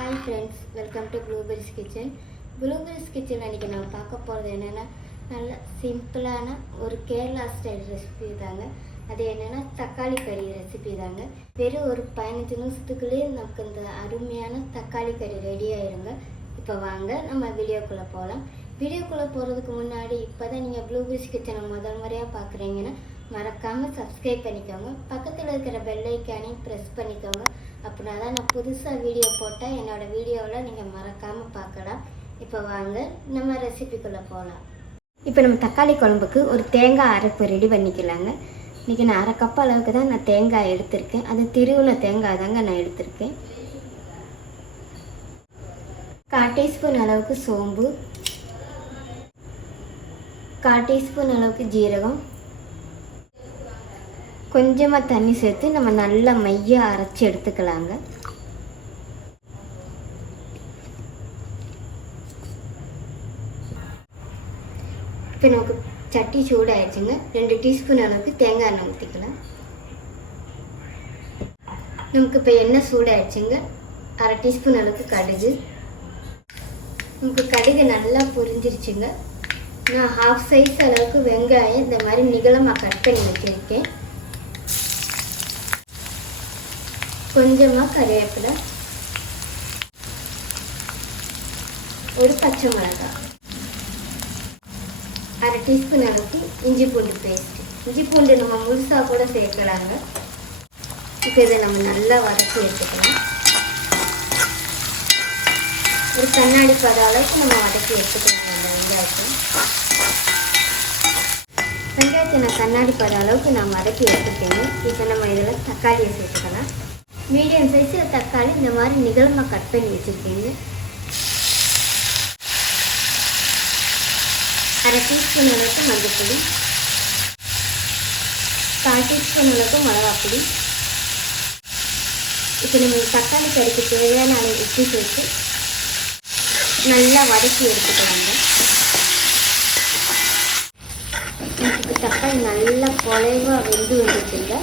Hi friends, welcome to blueberries kitchen. Blueberries kitchen அன்றைக்கி நம்ம பார்க்க போகிறது என்னென்னா, நல்ல சிம்பிளான ஒரு கேரளா ஸ்டைல் ரெசிபி தாங்க. அது என்னென்னா தக்காளி கறி ரெசிபி தாங்க. வெறும் ஒரு 15 நிமிஷத்துக்குள்ளேயே நமக்கு இந்த அருமையான தக்காளி கறி ரெடி ஆயிருங்க. இப்போ வாங்க நம்ம வீடியோக்குள்ளே போகலாம். வீடியோக்குள்ளே போகிறதுக்கு முன்னாடி இப்போ தான் நீங்கள் ப்ளூபெரிஸ் கிச்சனை முதல் முறையாக பார்க்குறீங்கன்னா மறக்காமல் சப்ஸ்கிரைப் பண்ணிக்கோங்க. பக்கத்தில் இருக்கிற பெல் ஐக்கானையும் ப்ரெஸ் பண்ணிக்கோங்க. அப்படின்னா தான் நான் புதுசாக வீடியோ போட்டால் என்னோடய வீடியோவில் நீங்கள் மறக்காமல் பார்க்கலாம். இப்போ வாங்க நம்ம ரெசிபிக்குள்ளே போகலாம். இப்போ நம்ம தக்காளி குழம்புக்கு ஒரு தேங்காய் அரைப்பு ரெடி பண்ணிக்கலாங்க. இன்றைக்கி நான் 1/2 கப் அளவுக்கு தான் நான் தேங்காய் எடுத்திருக்கேன். அது திருவுன தேங்காய் தாங்க நான் எடுத்திருக்கேன். 1/4 டீஸ்பூன் அளவுக்கு சோம்பு, 1/4 டீஸ்பூன் அளவுக்கு ஜீரகம், கொஞ்சமாக தண்ணி சேர்த்து நம்ம நல்லா மையாக அரைச்சி எடுத்துக்கலாங்க. இப்போ நமக்கு சட்டி சூடாகிடுச்சுங்க. 2 டீஸ்பூன் அளவுக்கு தேங்காய் எண்ணெய் ஊற்றிக்கலாம். நமக்கு இப்போ எண்ணெய் சூடாகிடுச்சுங்க. 1/2 டீஸ்பூன் அளவுக்கு கடுகு. நமக்கு கடுகு நல்லா பொரிஞ்சிருச்சுங்க. நான் 1/2 சைஸ் அளவுக்கு வெங்காயம் இந்த மாதிரி நிகழமாக கட் பண்ணி வச்சுருக்கேன். கொஞ்சமாக கறிவேப்பிலை, ஒரு பச்சை மிளகாய், 1/2 டீஸ்பூன் அளவுக்கு இஞ்சி பூண்டு பேஸ்ட். இஞ்சி பூண்டு நம்ம முழுசாக கூட சேர்க்கலாங்க. இப்போ இதை நம்ம நல்லா வதக்கி எடுத்துக்கலாம். ஒரு கண்ணாடி பத அளவுக்கு நம்ம வதக்கி எடுத்துக்கலாம். வெங்காயத்தை நான் கண்ணாடி பத அளவுக்கு நான் வதக்கி எடுத்துட்டேங்க. இப்போ நம்ம இதில் தக்காளியை சேர்த்துக்கலாம். மீடியம் சைஸில் தக்காளி இந்த மாதிரி நிகழமாக கட் பண்ணி வச்சுருக்கீங்க. 1/2 டீஸ்பூன் அளவுக்கு மஞ்சள்பொடி, 1/4 டீஸ்பூன் அளவுக்கு மிளகாப்பொடி. இப்போ நம்ம தக்காளி கறிக்கு தேவையான அளவு உப்பு சேர்த்து நல்லா வதக்கி எடுத்துக்கலாங்க. இப்போ தக்காளி நல்லா குழைவாக வெந்து வந்துச்சுங்க.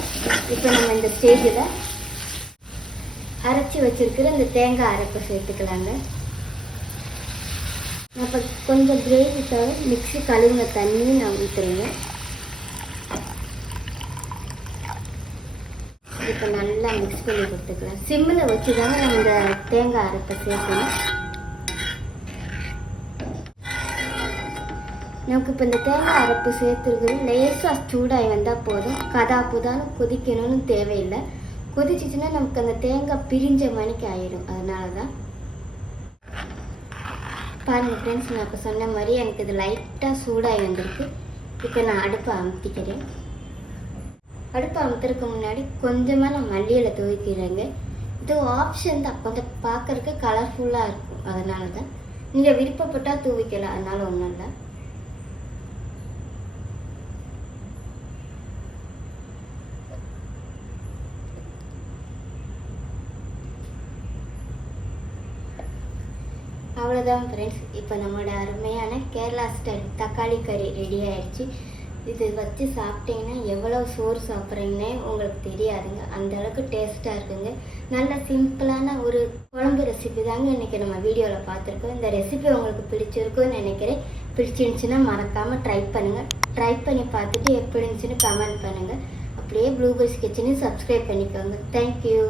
இப்போ நம்ம இந்த ஸ்டேஜில் அரைச்சி வச்சுருக்கிற இந்த தேங்காய் அரைப்பை சேர்த்துக்கலாங்க. அப்போ கொஞ்சம் கிரேவிக்காக மிக்ஸி கழுவுன தண்ணி நான் ஊற்றுறேங்க. இப்போ நல்லா மிக்ஸ் பண்ணி கொடுத்துக்கலாம். சிம்மில் வச்சு தாங்க நம்ம இந்த தேங்காய் அரைப்பை சேர்க்கணும். நமக்கு இப்போ இந்த தேங்காய் அரைப்பு சேர்த்துருக்குறது லேசாக சூடாகி வந்தால் போதும். கதாப்புதான்னு கொதிக்கணும்னு தேவையில்லை. கொதிச்சிச்சுன்னா நமக்கு அந்த தேங்காய் பிரிஞ்ச மணிக்கு ஆயிடும். அதனால தான் பாருங்கள் ஃப்ரெண்ட்ஸ், நான் இப்போ சொன்ன மாதிரி எனக்கு இது லைட்டாக சூடாகி வந்திருக்கு. இப்போ நான் அடுப்பை அமுத்திக்கிறேன். அடுப்பை அமுத்துறதுக்கு முன்னாடி கொஞ்சமாக நான் மல்லியில் துவைக்கிறேங்க. இது ஆப்ஷன் தான், கொஞ்சம் பார்க்குறதுக்கு கலர்ஃபுல்லாக இருக்கும். அதனால தான் நீங்கள் விருப்பப்பட்டால் துவைக்கலாம். அதனால ஒன்றும் இல்லை. அவ்வளோதான் ஃப்ரெண்ட்ஸ், இப்போ நம்மளோட அருமையான கேரளா ஸ்டைல் தக்காளி கறி ரெடி ஆகிடுச்சு. இது வச்சு சாப்பிட்டீங்கன்னா எவ்வளோ சோறு சாப்பிட்றீங்கன்னே உங்களுக்கு தெரியாதுங்க. அந்தளவுக்கு டேஸ்ட்டாக இருக்குங்க. நல்ல சிம்பிளான ஒரு குழம்பு ரெசிபி தாங்க இன்றைக்கி நம்ம வீடியோவில் பார்த்துருக்கோம். இந்த ரெசிபி உங்களுக்கு பிடிச்சிருக்குன்னு நினைக்கிறேன். பிடிச்சிருந்துச்சின்னா மறக்காமல் ட்ரை பண்ணுங்கள். ட்ரை பண்ணி பார்த்துட்டு எப்படி இருந்துச்சுன்னு கமெண்ட் பண்ணுங்கள். அப்படியே ப்ளூபெரிஸ் கிச்சனையும் சப்ஸ்கிரைப் பண்ணிக்கோங்க. தேங்க்யூ.